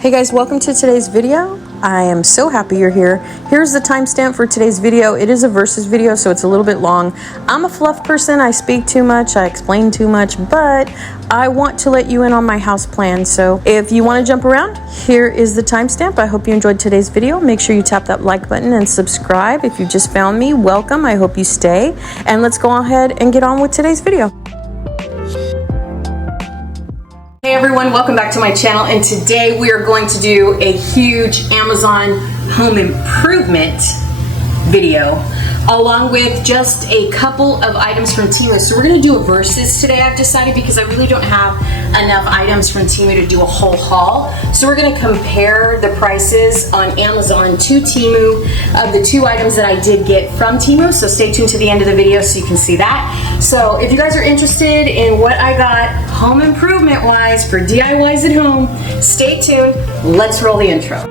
Hey guys, welcome to today's video. I am so happy you're here. Here's the timestamp for today's video. It is a versus video, so it's a little bit long. I'm a fluff person. I speak too much, I explain too much, but I want to let you in on my house plan. So if you want to jump around, here is the timestamp. I hope you enjoyed today's video. Make sure you tap that like button and subscribe. If you just found me, welcome. I hope you stay. And let's go ahead and get on with today's video. Hey everyone, welcome back to my channel, and today we are going to do a huge Amazon home improvement video along with just a couple of items from TEMU. So we're going to do a versus today, I've decided, because I really don't have enough items from TEMU to do a whole haul. So we're going to compare the prices on Amazon to TEMU of the two items that I did get from TEMU. So stay tuned to the end of the video so you can see that. So if you guys are interested in what I got home improvement wise for DIYs at home, stay tuned. Let's roll the intro.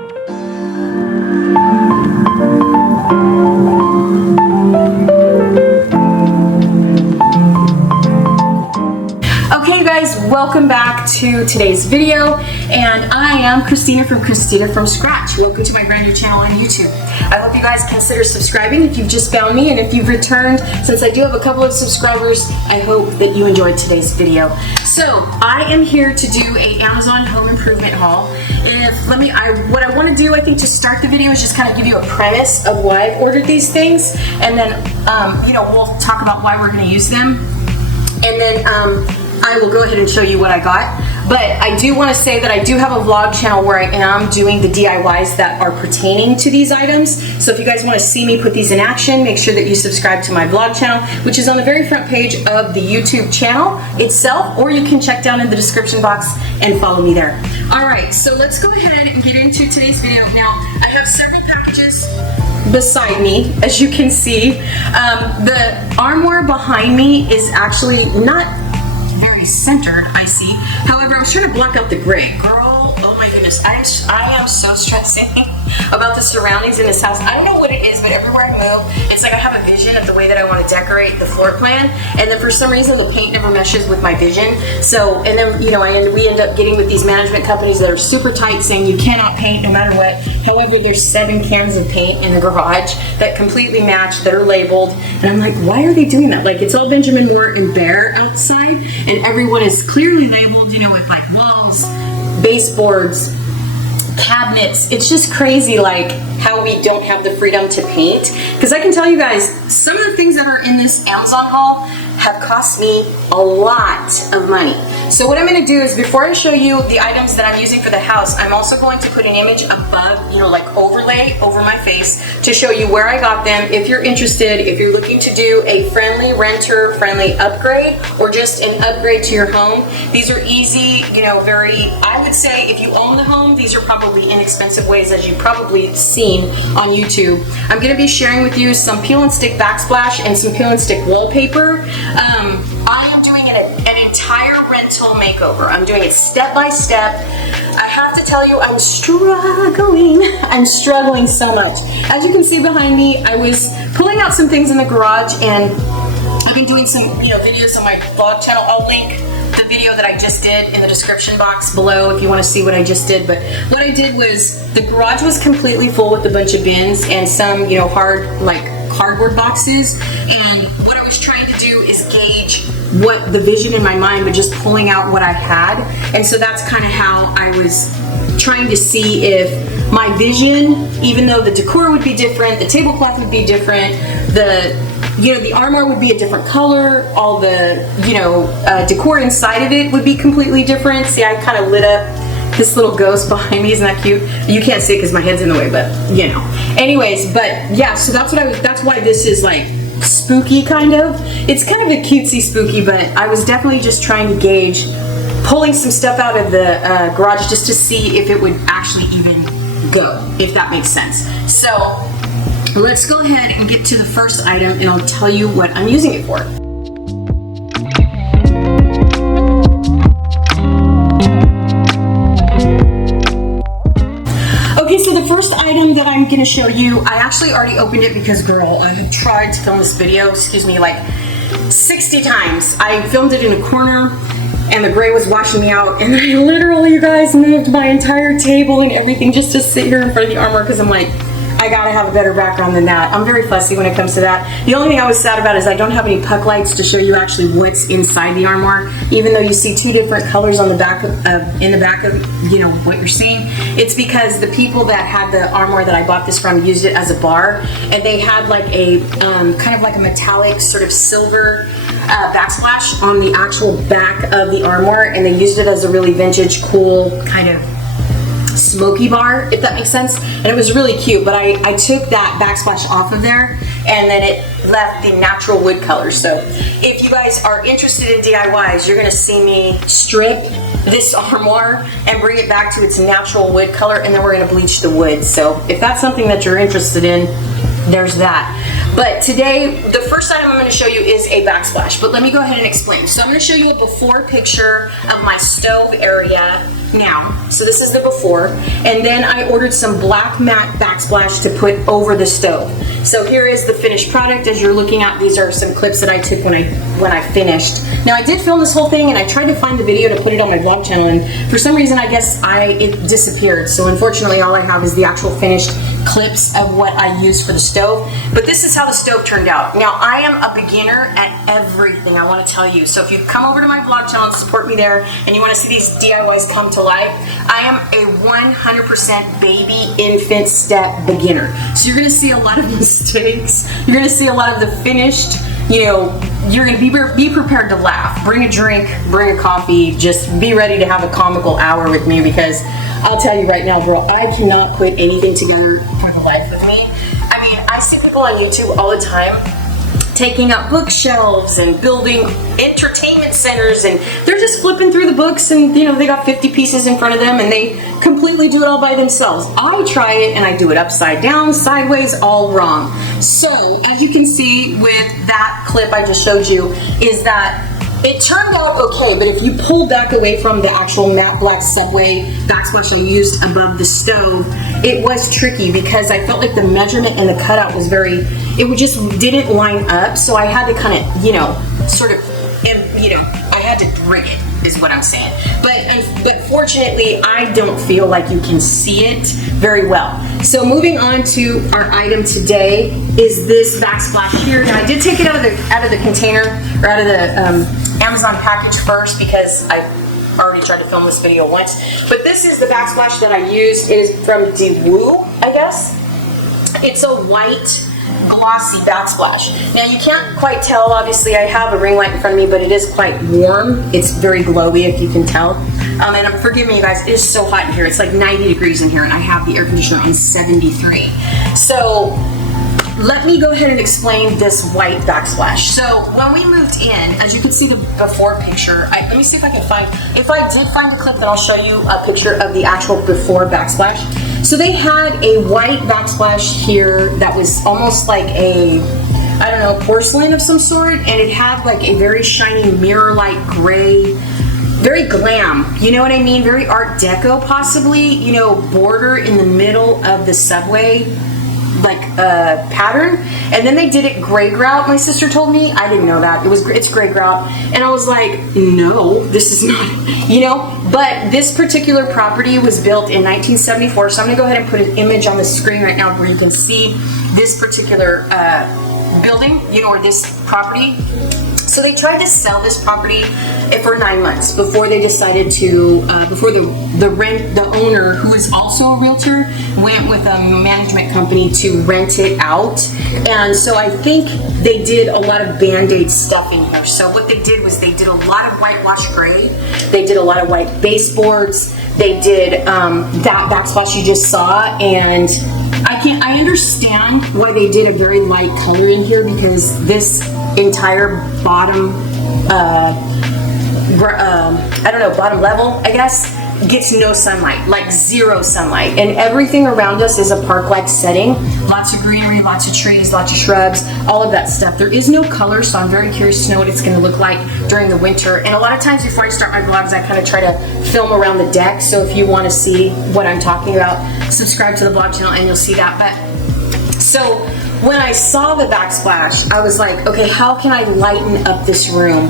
Welcome back to today's video, and I am Christina from Christina from Scratch. Welcome to my brand new channel on YouTube. I hope you guys consider subscribing if you've just found me, and if you've returned, since I do have a couple of subscribers, I hope that you enjoyed today's video. So I am here to do a Amazon home improvement haul. What I want to do, I think, to start the video is just kind of give you a premise of why I've ordered these things, and then we'll talk about why we're going to use them, and then I will go ahead and show you what I got. But I do want to say that I do have a vlog channel where I am doing the DIYs that are pertaining to these items. So if you guys want to see me put these in action, make sure that you subscribe to my vlog channel, which is on the very front page of the YouTube channel itself, or you can check down in the description box and follow me there. All right, so let's go ahead and get into today's video. Now, I have several packages beside me, as you can see. The armoire behind me is actually not very centered, I see. However, I was trying to block out the gray. Girl, oh my goodness, I am so stressing about the surroundings in this house. I don't know what it is, but everywhere I move, it's like I have a vision of the way that I want to decorate the floor plan, and then for some reason the paint never meshes with my vision. So, and then we end up getting with these management companies that are super tight, saying you cannot paint no matter what. However, there's 7 cans of paint in the garage that completely match, that are labeled, and I'm like, why are they doing that? Like, it's all Benjamin Moore and Bear outside, and everyone is clearly labeled, with like walls, baseboards, cabinets. It's just crazy, like, how we don't have the freedom to paint. Because I can tell you guys, some of the things that are in this Amazon haul have cost me a lot of money. So what I'm going to do is, before I show you the items that I'm using for the house, I'm also going to put an image above, like overlay over my face to show you where I got them. If you're interested, if you're looking to do a friendly renter-friendly upgrade, or just an upgrade to your home, these are easy, I would say if you own the home, these are probably inexpensive ways, as you've probably seen on YouTube. I'm going to be sharing with you some peel and stick backsplash and some peel and stick wallpaper. I am doing an entire rental makeover. I'm doing it step by step. I have to tell you, I'm struggling. I'm struggling so much. As you can see behind me, I was pulling out some things in the garage, and I've been doing some videos on my vlog channel. I'll link the video that I just did in the description box below if you want to see what I just did. But what I did was, the garage was completely full with a bunch of bins and some hard, like, cardboard boxes, and what I was trying to do is gauge what the vision in my mind, but just pulling out what I had. And so that's kind of how I was trying to see if my vision, even though the decor would be different, the tablecloth would be different, the armor would be a different color, all the decor inside of it would be completely different. See, I kind of lit up this little ghost behind me. Isn't that cute? You can't see it because my head's in the way, but anyways, but yeah, so that's why this is like spooky, kind of. It's kind of a cutesy spooky, but I was definitely just trying to gauge, pulling some stuff out of the garage just to see if it would actually even go, if that makes sense. So let's go ahead and get to the first item, and I'll tell you what I'm using it for. Okay, so the first item that I'm going to show you, I actually already opened it because, girl, I have tried to film this video, like 60 times. I filmed it in a corner. and the gray was washing me out, and I literally, you guys, moved my entire table and everything just to sit here in front of the armoire because I'm like, I gotta have a better background than that. I'm very fussy when it comes to that. The only thing I was sad about is I don't have any puck lights to show you actually what's inside the armoire. Even though you see two different colors on the back of, in the back of, you know, what you're seeing. It's because the people that had the armoire that I bought this from used it as a bar, and they had like a kind of like a metallic sort of silver backsplash on the actual back of the armoire, and they used it as a really vintage, cool kind of smoky bar, if that makes sense. And it was really cute, but I took that backsplash off of there, and then it left the natural wood color. So if you guys are interested in DIYs, you're gonna see me strip this armoire and bring it back to its natural wood color, and then we're gonna bleach the wood. So if that's something that you're interested in, there's that. But today, the first item I'm going to show you is a backsplash, but let me go ahead and explain. So I'm going to show you a before picture of my stove area now. So this is the before, and then I ordered some black matte backsplash to put over the stove. So here is the finished product. As you're looking at, these are some clips that I took when I finished. Now I did film this whole thing, and I tried to find the video to put it on my vlog channel, and for some reason I guess it disappeared. So unfortunately all I have is the actual finished clips of what I used for the stove. But this is how the stove turned out. Now I am a beginner at everything, I want to tell you. So if you come over to my vlog channel and support me there, and you want to see these DIYs come to life, I am a 100% baby infant step beginner. So you're going to see a lot of mistakes. You're going to see a lot of the finished, you know, you're going to be prepared to laugh. Bring a drink, bring a coffee, just be ready to have a comical hour with me, because I'll tell you right now, girl, I cannot put anything together for the life of me. I mean, I see people on YouTube all the time taking up bookshelves and building entertainment centers, and they're just flipping through the books, and you know, they got 50 pieces in front of them and they completely do it all by themselves. I try it and I do it upside down, sideways, all wrong. So as you can see with that clip I just showed you, is that it turned out okay, but if you pull back away from the actual matte black Subway backsplash I used above the stove, it was tricky because I felt like the measurement and the cutout was it just didn't line up. So I had to kind of, you know, sort of, you know, I had to bring it, is what I'm saying. But fortunately, I don't feel like you can see it very well. So moving on to our item today is this backsplash here. Now I did take it out of the container, or out of the Amazon package first, because I already tried to film this video once. But this is the backsplash that I used. It is from TEMU, I guess. It's a white glossy backsplash. Now you can't quite tell, obviously I have a ring light in front of me, but it is quite warm. It's very glowy, if you can tell. And forgive me, you guys, it is so hot in here. It's like 90 degrees in here, and I have the air conditioner on 73. So let me go ahead and explain this white backsplash. So when we moved in, as you can see the before picture, let me see if I can find, if I did find a clip, then I'll show you a picture of the actual before backsplash. So they had a white backsplash here that was almost like a, I don't know, porcelain of some sort, and it had like a very shiny mirror-like gray, very glam, you know what I mean? Very Art Deco possibly, you know, border in the middle of the Subway, like pattern. And then they did it gray grout, my sister told me. I didn't know that. It's gray grout. And I was like, no, this is not, you know. But this particular property was built in 1974, so I'm gonna go ahead and put an image on the screen right now where you can see this particular building, you know, or this property. So they tried to sell this property for 9 months before they decided to, before the owner, who is also a realtor, went with a management company to rent it out. And so I think they did a lot of Band-Aid stuff in here. So what they did was they did a lot of whitewash gray. They did a lot of white baseboards. They did that backsplash you just saw, and I understand why they did a very light color in here, because this entire bottom, I don't know, bottom level, I guess, gets no sunlight, like zero sunlight. And everything around us is a park-like setting. Lots of greenery, lots of trees, lots of shrubs, all of that stuff. There is no color, so I'm very curious to know what it's gonna look like during the winter. And a lot of times before I start my vlogs, I kind of try to film around the deck. So if you wanna see what I'm talking about, subscribe to the vlog channel and you'll see that. But so when I saw the backsplash, I was like, okay, how can I lighten up this room?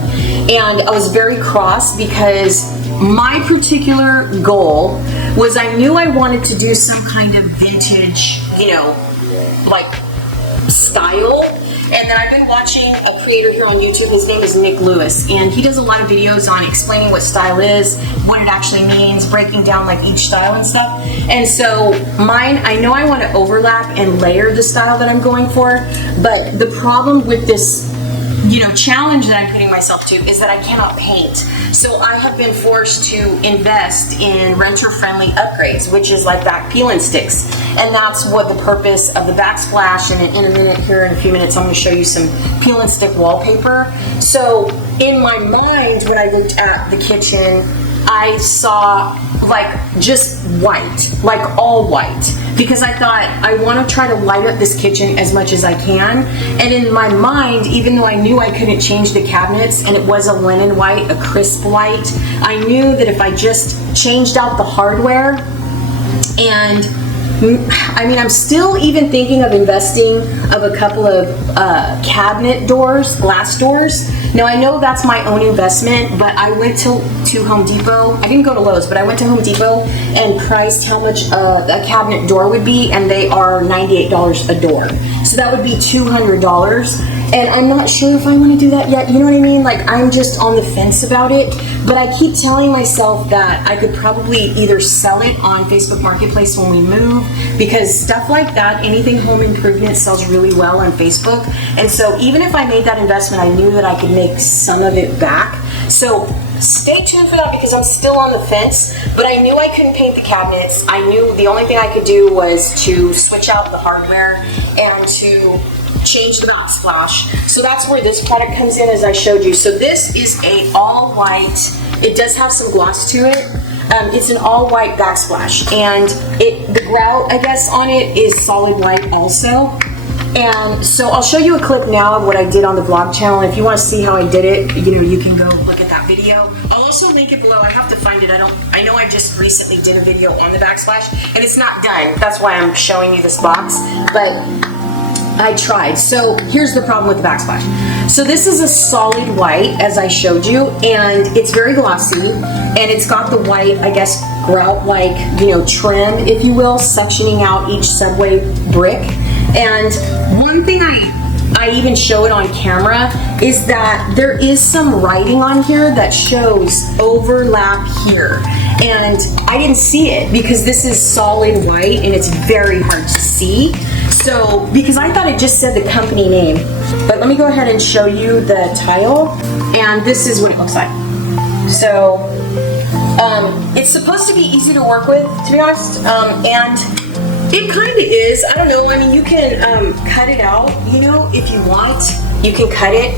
And I was very cross because my particular goal was I knew I wanted to do some kind of vintage, you know, like style. And then I've been watching a creator here on YouTube. His name is Nick Lewis, and he does a lot of videos on explaining what style is, what it actually means, breaking down like each style and stuff. And so mine, I know I want to overlap and layer the style that I'm going for, but the problem with this, you know, challenge that I'm putting myself to is that I cannot paint. So I have been forced to invest in renter-friendly upgrades, which is like back peel and sticks. And that's what the purpose of the backsplash, and in a minute here, in a few minutes, I'm going to show you some peel and stick wallpaper. So in my mind, when I looked at the kitchen, I saw like just white, like all white, because I thought I want to try to light up this kitchen as much as I can. And in my mind, even though I knew I couldn't change the cabinets and it was a linen white, a crisp white, I knew that if I just changed out the hardware, and I mean, I'm still even thinking of investing of a couple of cabinet doors, glass doors. Now I know that's my own investment, but I went to Home Depot. I didn't go to Lowe's, but I went to Home Depot and priced how much a cabinet door would be, and they are $98 a door. So that would be $200. And I'm not sure if I want to do that yet. You know what I mean? Like, I'm just on the fence about it. But I keep telling myself that I could probably either sell it on Facebook Marketplace when we move, because stuff like that, anything home improvement, sells really well on Facebook. And so even if I made that investment, I knew that I could make some of it back. So stay tuned for that, because I'm still on the fence. But I knew I couldn't paint the cabinets. I knew the only thing I could do was to switch out the hardware and to change the backsplash. So that's where this product comes in, as I showed you. So this is a all white. It does have some gloss to it. It's an all white backsplash, and the grout, I guess, on it is solid white also. And so I'll show you a clip now of what I did on the vlog channel. If you want to see how I did it, you know, you can go look at that video. I'll also link it below. I have to find it. I know I just recently did a video on the backsplash, and it's not done. That's why I'm showing you this box, but I tried. So here's the problem with the backsplash. So this is a solid white, as I showed you, and it's very glossy, and it's got the white, I guess, grout-like, you know, trim, if you will, sectioning out each subway brick. And one thing I even show it on camera is that there is some writing on here that shows overlap here. And I didn't see it because this is solid white and it's very hard to see. So, because I thought it just said the company name. But let me go ahead and show you the tile. And this is what it looks like. So, it's supposed to be easy to work with, to be honest. And it kind of is. I don't know. I mean, you can cut it out, you know, if you want. You can cut it.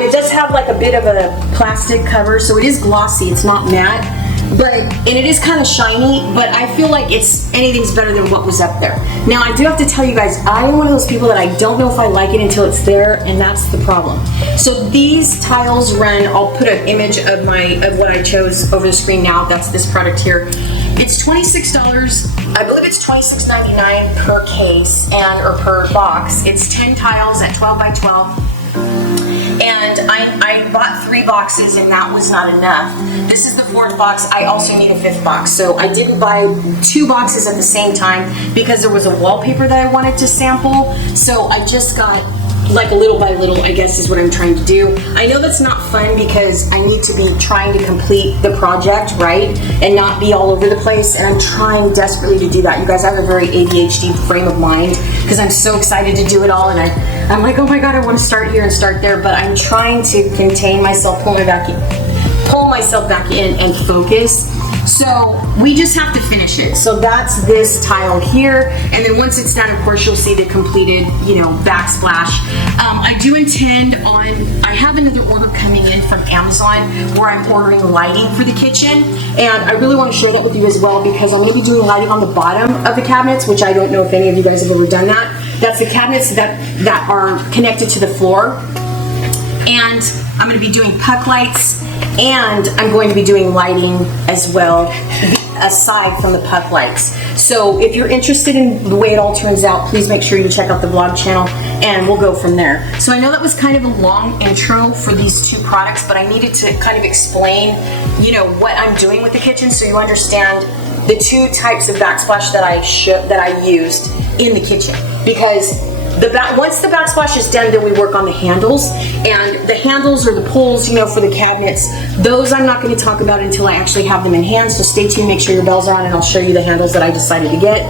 It does have like a bit of a plastic cover, so it is glossy. It's not matte. And it is kind of shiny, but I feel like anything's better than what was up there. Now, I do have to tell you guys, I am one of those people that I don't know if I like it until it's there, and that's the problem. So these tiles run, I'll put an image of what I chose over the screen now. That's this product here. It's $26. I believe it's $26.99 per case or per box. It's 10 tiles at 12 by 12. And I bought 3 boxes, and that was not enough. This is the 4th box. I also need a 5th box. So I didn't buy 2 boxes at the same time because there was a wallpaper that I wanted to sample. So I just got like little by little, I guess is what I'm trying to do. I know that's not fun because I need to be trying to complete the project, right? And not be all over the place. And I'm trying desperately to do that. You guys, I have a very ADHD frame of mind because I'm so excited to do it all. And I'm like, oh my God, I want to start here and start there. But I'm trying to contain myself, pull myself back in and focus. So we just have to finish it. So that's this tile here. And then once it's done, of course, you'll see the completed, you know, backsplash. I do intend on, I have another order coming in from Amazon where I'm ordering lighting for the kitchen. And I really want to share that with you as well because I'm going to be doing lighting on the bottom of the cabinets, which I don't know if any of you guys have ever done that. That's the cabinets that are connected to the floor. And I'm going to be doing puck lights, and I'm going to be doing lighting as well aside from the puck lights. So if you're interested in the way it all turns out, please make sure you check out the vlog channel and we'll go from there. So I know that was kind of a long intro for these two products, but I needed to kind of explain, you know, what I'm doing with the kitchen so you understand the two types of backsplash that I used in the kitchen. Because once the backsplash is done, then we work on the handles. And the handles or the pulls, you know, for the cabinets, those I'm not going to talk about until I actually have them in hand. So stay tuned, make sure your bells are on, and I'll show you the handles that I decided to get.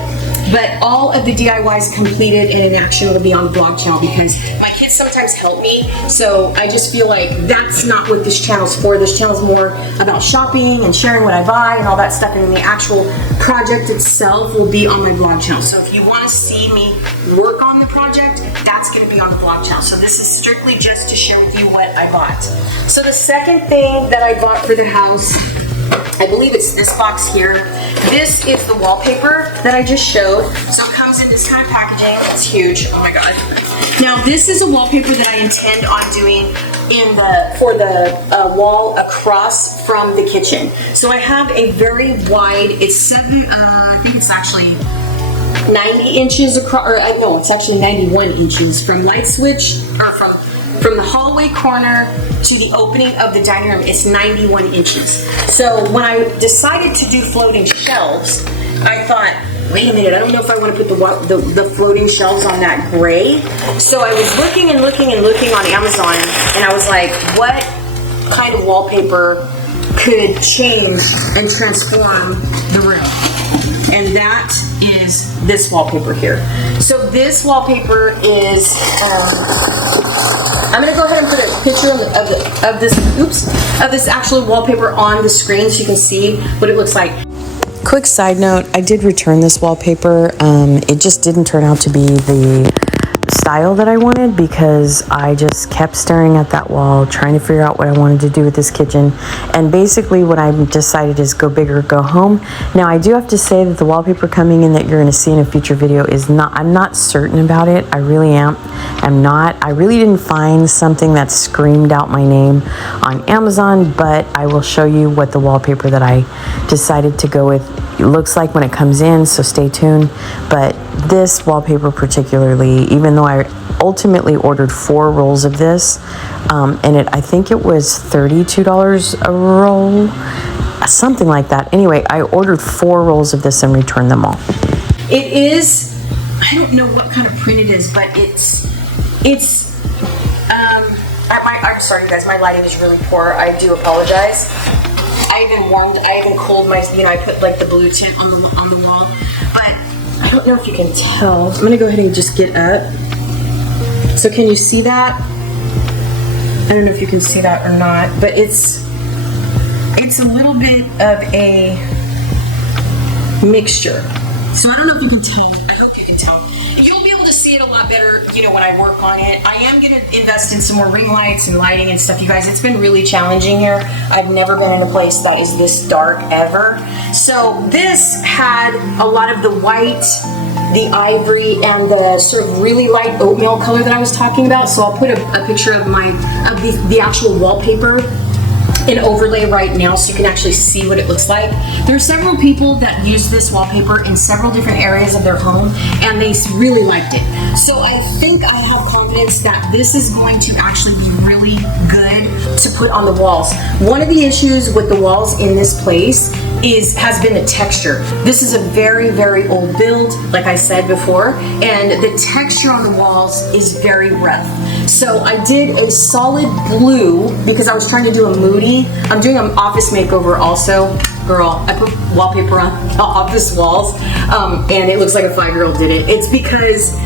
But all of the DIYs completed and in action will be on the vlog channel because my kids sometimes help me. So I just feel like that's not what this channel's for. This channel's more about shopping and sharing what I buy and all that stuff. And the actual project itself will be on my vlog channel. So if you want to see me work on the project, that's going to be on the vlog channel. So this is strictly just to share with you what I bought. So the second thing that I bought for the house, I believe it's this box here. This is the wallpaper that I just showed. So it comes in this kind of packaging. It's huge. Oh my god. Now this is a wallpaper that I intend on doing for the wall across from the kitchen. So I have a very wide. It's I think it's actually 90 inches across. Or no, it's actually 91 inches from light switch or from the hallway corner to the opening of the dining room. It's 91 inches. So when I decided to do floating shelves, I thought, wait a minute, I don't know if I want to put the floating shelves on that gray. So I was looking and looking and looking on Amazon, and I was like, what kind of wallpaper could change and transform the room? And that is this wallpaper here. So this wallpaper is, I'm gonna go ahead and put a picture of this actual wallpaper on the screen so you can see what it looks like. Quick side note, I did return this wallpaper. It just didn't turn out to be the style that I wanted because I just kept staring at that wall, trying to figure out what I wanted to do with this kitchen. And basically what I decided is go big or go home. Now I do have to say that the wallpaper coming in that you're going to see in a future video is I'm not certain about it. I really am not. I really didn't find something that screamed out my name on Amazon, but I will show you what the wallpaper that I decided to go with looks like when it comes in, so stay tuned. But this wallpaper particularly, even though I ultimately ordered 4 rolls of this, and I think it was $32 a roll, something like that. Anyway, I ordered 4 rolls of this and returned them all. It is, I don't know what kind of print it is, but I'm sorry you guys, my lighting is really poor. I do apologize. I even cooled my, you know, I put like the blue tint on the wall, but I don't know if you can tell. I'm gonna go ahead and just get up. So can you see that? I don't know if you can see that or not, but it's a little bit of a mixture. So I don't know if you can tell. I hope you can tell. You'll be able to see it a lot better, you know, when I work on it. I am going to invest in some more ring lights and lighting and stuff, you guys. It's been really challenging here. I've never been in a place that is this dark ever. So this had a lot of the white, the ivory, and the sort of really light oatmeal color that I was talking about. So I'll put a picture of the actual wallpaper in overlay right now so you can actually see what it looks like. There are several people that use this wallpaper in several different areas of their home and they really liked it. So I think I have confidence that this is going to actually be really good to put on the walls. One of the issues with the walls in this place has been the texture. This is a very, very old build, like I said before, and the texture on the walls is very rough. So I did a solid blue because I was trying to do a moody. I'm doing an office makeover also. Girl, I put wallpaper on the office walls, and it looks like a 5-year-old did it. It's because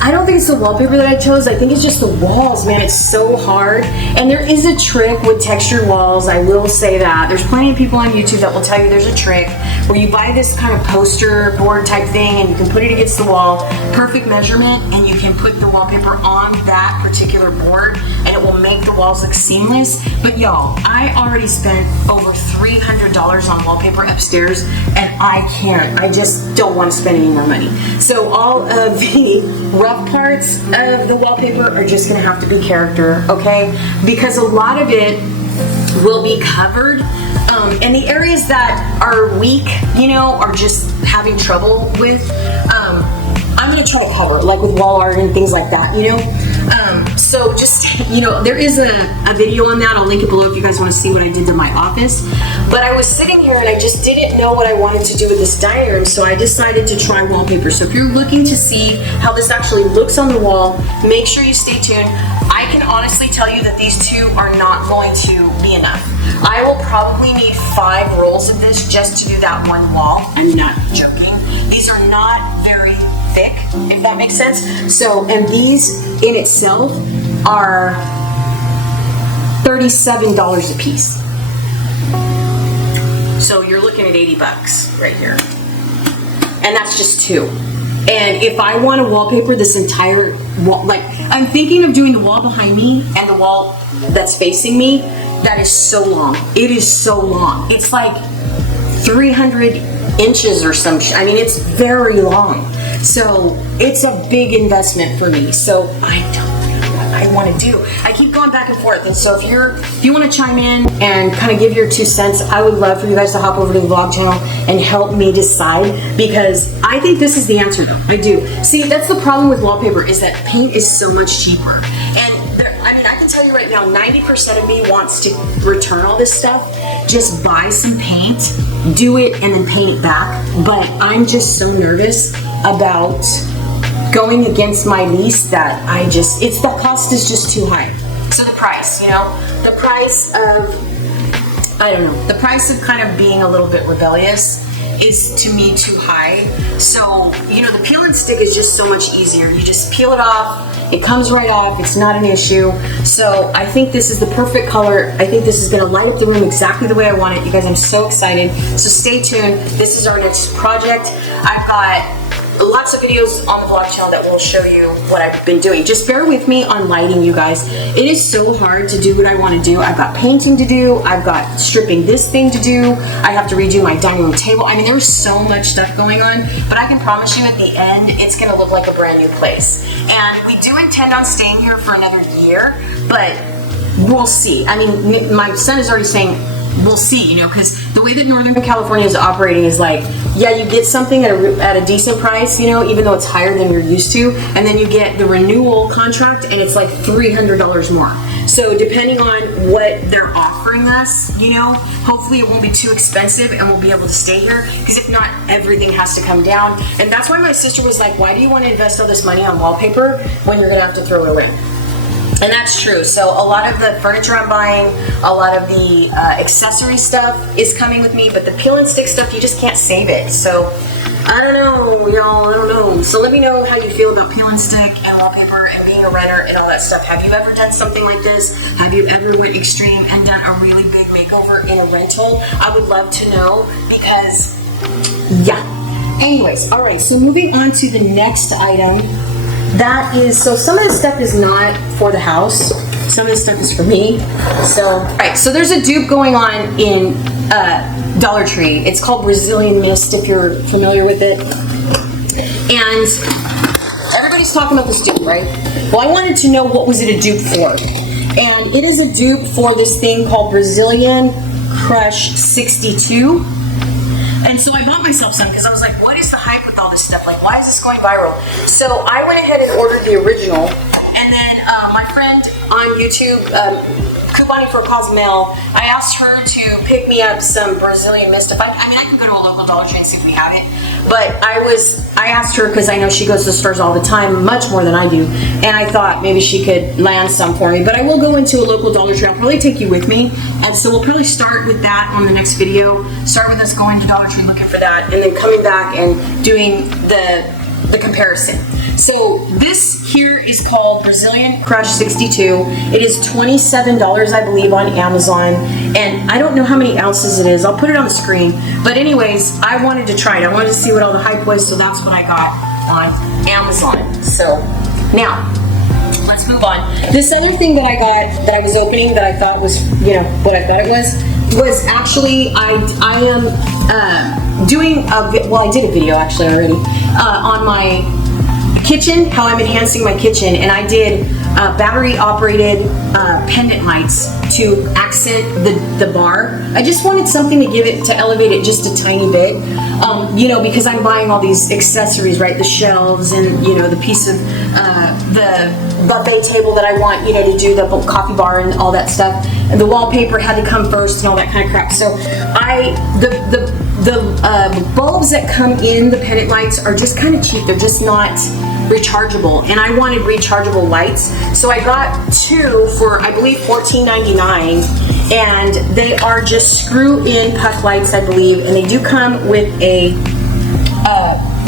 I don't think it's the wallpaper that I chose. I think it's just the walls, man. It's so hard. And there is a trick with textured walls. I will say that. There's plenty of people on YouTube that will tell you there's a trick where you buy this kind of poster board type thing and you can put it against the wall, perfect measurement, and you can put the wallpaper on that particular board and it will make the walls look seamless. But y'all, I already spent over $300 on wallpaper upstairs and I can't. I just don't want to spend any more money. So all of the rough parts of the wallpaper are just gonna have to be character, okay? Because a lot of it will be covered. And the areas that are weak, you know, are just having trouble with, I'm gonna try to cover, like with wall art and things like that, you know? So just, you know, there is a video on that. I'll link it below if you guys want to see what I did to my office. But I was sitting here and I just didn't know what I wanted to do with this dining room, so I decided to try wallpaper. So if you're looking to see how this actually looks on the wall, make sure you stay tuned. I can honestly tell you that these two are not going to be enough. I will probably need 5 rolls of this just to do that one wall. I'm not joking. These are not very thick, if that makes sense. So, and these in itself are $37 a piece. So you're looking at 80 bucks right here. And that's just 2. And if I want to wallpaper this entire wall, like I'm thinking of doing the wall behind me and the wall that's facing me, that is so long. It is so long. It's like 300 inches or some I mean, it's very long. So it's a big investment for me. So I don't know what I want to do. I keep going back and forth. And so if you want to chime in and kind of give your 2 cents, I would love for you guys to hop over to the vlog channel and help me decide, because I think this is the answer though. I do. See, that's the problem with wallpaper, is that paint is so much cheaper. And I mean, I can tell you right now, 90% of me wants to return all this stuff. Just buy some paint, do it, and then paint it back. But I'm just so nervous about going against my lease that the cost is just too high. So the price, you know, the price of, I don't know, the price of kind of being a little bit rebellious is to me too high. So, you know, the peel and stick is just so much easier. You just peel it off, it comes right off, it's not an issue. So I think this is the perfect color. I think this is gonna light up the room exactly the way I want it. You guys, I'm so excited. So stay tuned. This is our next project. I've got lots of videos on the vlog channel that will show you what I've been doing. Just bear with me on lighting, you guys. It is so hard to do what I want to do. I've got painting to do. I've got stripping this thing to do. I have to redo my dining room table. I mean, there's so much stuff going on, but I can promise you at the end, it's going to look like a brand new place. And we do intend on staying here for another year, but we'll see. I mean, my son is already saying, we'll see, you know, because the way that Northern California is operating is like, yeah, you get something at a decent price, you know, even though it's higher than you're used to, and then you get the renewal contract and it's like $300 more. So depending on what they're offering us, you know, hopefully it won't be too expensive and we'll be able to stay here, because if not, everything has to come down. And that's why my sister was like, why do you want to invest all this money on wallpaper when you're gonna have to throw it away? And that's true. So a lot of the furniture I'm buying, a lot of the accessory stuff is coming with me, but the peel and stick stuff, you just can't save it. So I don't know, y'all, I don't know. So let me know how you feel about peel and stick and wallpaper and being a renter and all that stuff. Have you ever done something like this? Have you ever went extreme and done a really big makeover in a rental? I would love to know, because, yeah. Anyways, all right, so moving on to the next item. That is, so some of this stuff is not for the house. Some of this stuff is for me. So, all right, so there's a dupe going on in Dollar Tree. It's called Brazilian Mist, if you're familiar with it. And everybody's talking about this dupe, right? Well, I wanted to know, what was it a dupe for? And it is a dupe for this thing called Brazilian Crush 62. And so I bought myself some because I was like, what is the hype with all this stuff? Like, why is this going viral? So I went ahead and ordered the original. And then my friend on YouTube, Couponi for Cozumel, I asked her to pick me up some Brazilian mist. I mean, I could go to a local Dollar Tree and see if we have it. But I asked her, because I know she goes to stores all the time, much more than I do. And I thought maybe she could land some for me. But I will go into a local Dollar Tree. I'll probably take you with me. And so we'll probably start with that on the next video. Start with us going to Dollar Tree looking for that, and then coming back and doing the comparison. So this here is called Brazilian Crush 62. It is $27, I believe, on Amazon. And I don't know how many ounces it is. I'll put it on the screen. But anyways, I wanted to try it. I wanted to see what all the hype was, so that's what I got on Amazon. So now, let's move on. This other thing that I got, that I was opening, that I thought was, you know, what I thought it was actually, I am doing I did a video actually already, on my kitchen, how I'm enhancing my kitchen, and I did battery operated pendant lights to accent the bar. I just wanted something to give it, to elevate it just a tiny bit. You know, because I'm buying all these accessories, right? The shelves and, you know, the piece of the buffet table that I want, you know, to do the coffee bar and all that stuff. And the wallpaper had to come first and all that kind of crap. So the bulbs that come in the pendant lights are just kind of cheap. They're just not rechargeable, and I wanted rechargeable lights, so I got two for, I believe, $14.99, and they are just screw-in puck lights, I believe, and they do come with a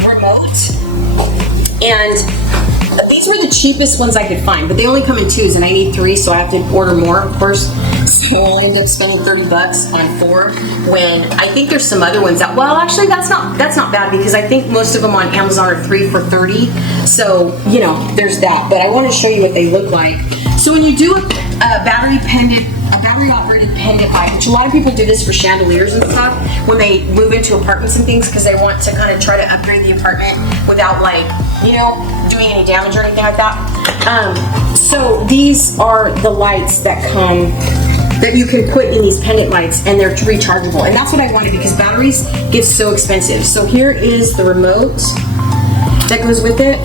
remote, and these were the cheapest ones I could find, but they only come in twos, and I need three, so I have to order more, of course. So I'll end up spending $30 on 4, when I think there's some other ones that, well, actually that's not bad, because I think most of them on Amazon are 3 for $30. So, you know, there's that. But I want to show you what they look like. So when you do a battery operated pendant light, which a lot of people do this for chandeliers and stuff when they move into apartments and things, because they want to kind of try to upgrade the apartment without, like, you know, doing any damage or anything like that. So these are the lights that come, that you can put in these pendant lights, and they're rechargeable. And that's what I wanted, because batteries get so expensive. So here is the remote that goes with it.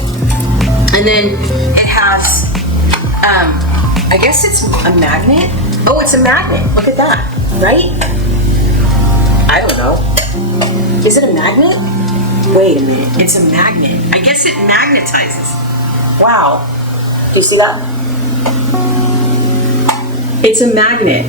And then it has, I guess it's a magnet. Oh, it's a magnet. Look at that, right? I don't know. Is it a magnet? Wait a minute. It's a magnet. I guess it magnetizes. Wow. Do you see that? It's a magnet.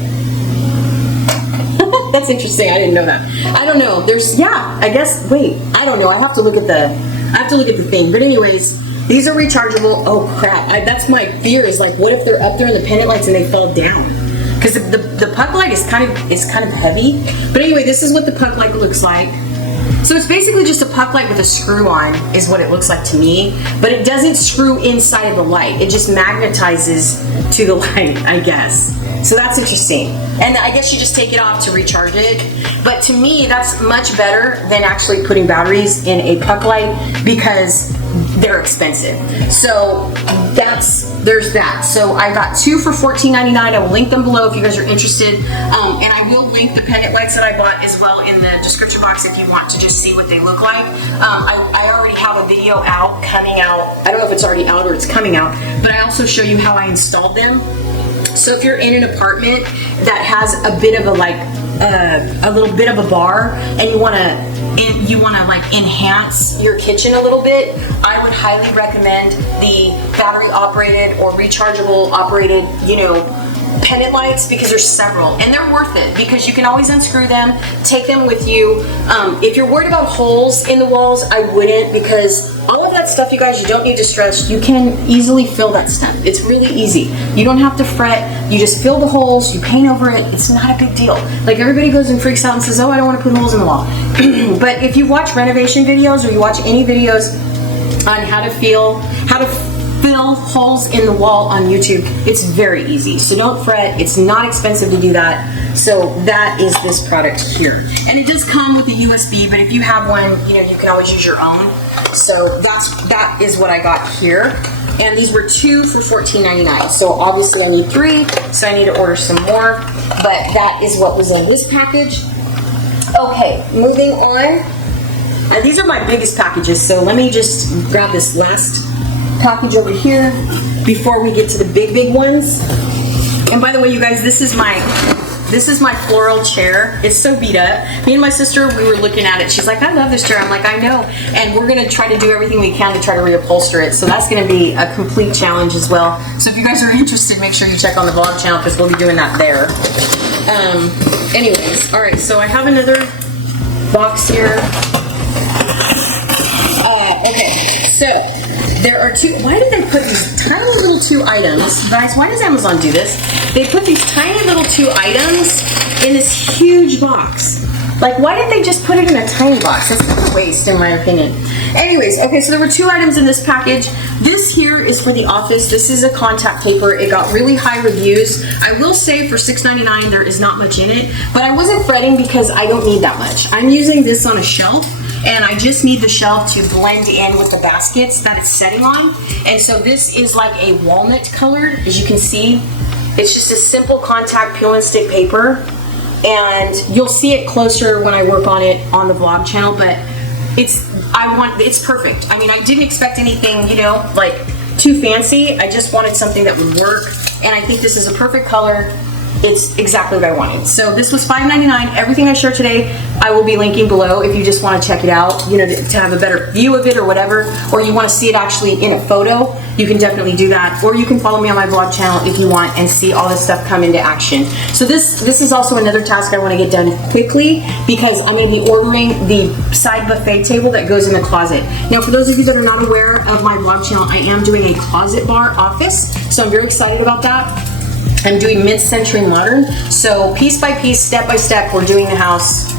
That's interesting. I didn't know that. I don't know. There's, yeah, I guess, wait, I don't know. I have to look at the thing. But anyways, these are rechargeable. Oh crap. That's my fear, is like, what if they're up there in the pendant lights and they fall down? Because the puck light is kind of heavy. But anyway, this is what the puck light looks like. So it's basically just a puck light with a screw on, is what it looks like to me. But it doesn't screw inside of the light. It just magnetizes to the light, I guess. So that's interesting. And I guess you just take it off to recharge it. But to me, that's much better than actually putting batteries in a puck light, because they're expensive. So there's that. So I got 2 for $14.99. I will link them below if you guys are interested. And I will link the pendant lights that I bought as well in the description box if you want to just see what they look like. I already have a video coming out. I don't know if it's already out or it's coming out, but I also show you how I installed them. So if you're in an apartment that has a bit of a little bit of a bar, and you want to like enhance your kitchen a little bit, I would highly recommend the battery operated or rechargeable operated, you know, pendant lights, because there's several, and they're worth it, because you can always unscrew them, take them with you. If you're worried about holes in the walls, I wouldn't, because all of that stuff, you guys, you don't need to stress. You can easily fill that stuff. It's really easy. You don't have to fret. You just fill the holes, you paint over it. It's not a big deal. Like, everybody goes and freaks out and says, oh, I don't want to put holes in the wall. But if you watch renovation videos, or you watch any videos on how to fill holes in the wall on YouTube, it's very easy. So don't fret. It's not expensive to do that. So that is this product here. And it does come with a USB, but if you have one, you know, you can always use your own. So that is what I got here. And these were 2 for $14.99. So obviously I need 3, so I need to order some more. But that is what was in this package. Okay, moving on. Now these are my biggest packages, so let me just grab this last package over here before we get to the big ones. And by the way, you guys, this is my floral chair. It's so beat up. Me and my sister, we were looking at it. She's like, I love this chair. I'm like, I know. And we're gonna try to do everything we can to try to reupholster it. So that's gonna be a complete challenge as well. So if you guys are interested, make sure you check on the vlog channel, because we'll be doing that there. Anyways, all right, so I have another box here. Okay, so there are 2. Why did they put these tiny little 2 items? Guys, why does Amazon do this? They put these tiny little 2 items in this huge box. Like, why didn't they just put it in a tiny box? That's kind of a waste, in my opinion. Anyways, okay, so there were 2 items in this package. This here is for the office. This is a contact paper. It got really high reviews. I will say for $6.99 there is not much in it, but I wasn't fretting because I don't need that much. I'm using this on a shelf, and I just need the shelf to blend in with the baskets that it's setting on. And so this is like a walnut colored, as you can see. It's just a simple contact peel and stick paper, and you'll see it closer when I work on it on the vlog channel, but it's perfect. I mean, I didn't expect anything, you know, like too fancy. I just wanted something that would work, and I think this is a perfect color. It's exactly what I wanted. So this was $5.99. Everything I share today, I will be linking below if you just want to check it out, you know, to have a better view of it or whatever, or you want to see it actually in a photo, you can definitely do that. Or you can follow me on my vlog channel if you want and see all this stuff come into action. So this is also another task I want to get done quickly, because I'm going to be ordering the side buffet table that goes in the closet. Now, for those of you that are not aware of my vlog channel, I am doing a closet bar office, so I'm very excited about that. I'm doing mid-century modern, so piece by piece, step by step, we're doing the house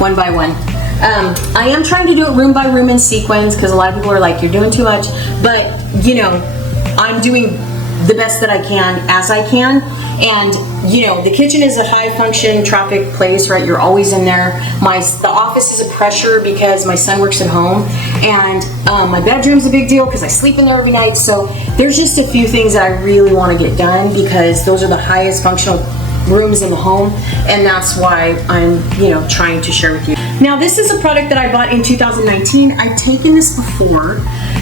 one by one. I am trying to do it room by room in sequence, because a lot of people are like, you're doing too much, but you know, I'm doing the best that I can as I can. And you know, the kitchen is a high function traffic place, right? You're always in there. The office is a pressure because my son works at home, and my bedroom's a big deal because I sleep in there every night. So there's just a few things that I really want to get done, because those are the highest functional rooms in the home, and that's why I'm, you know, trying to share with you. Now, this is a product that I bought in 2019. I've taken this before.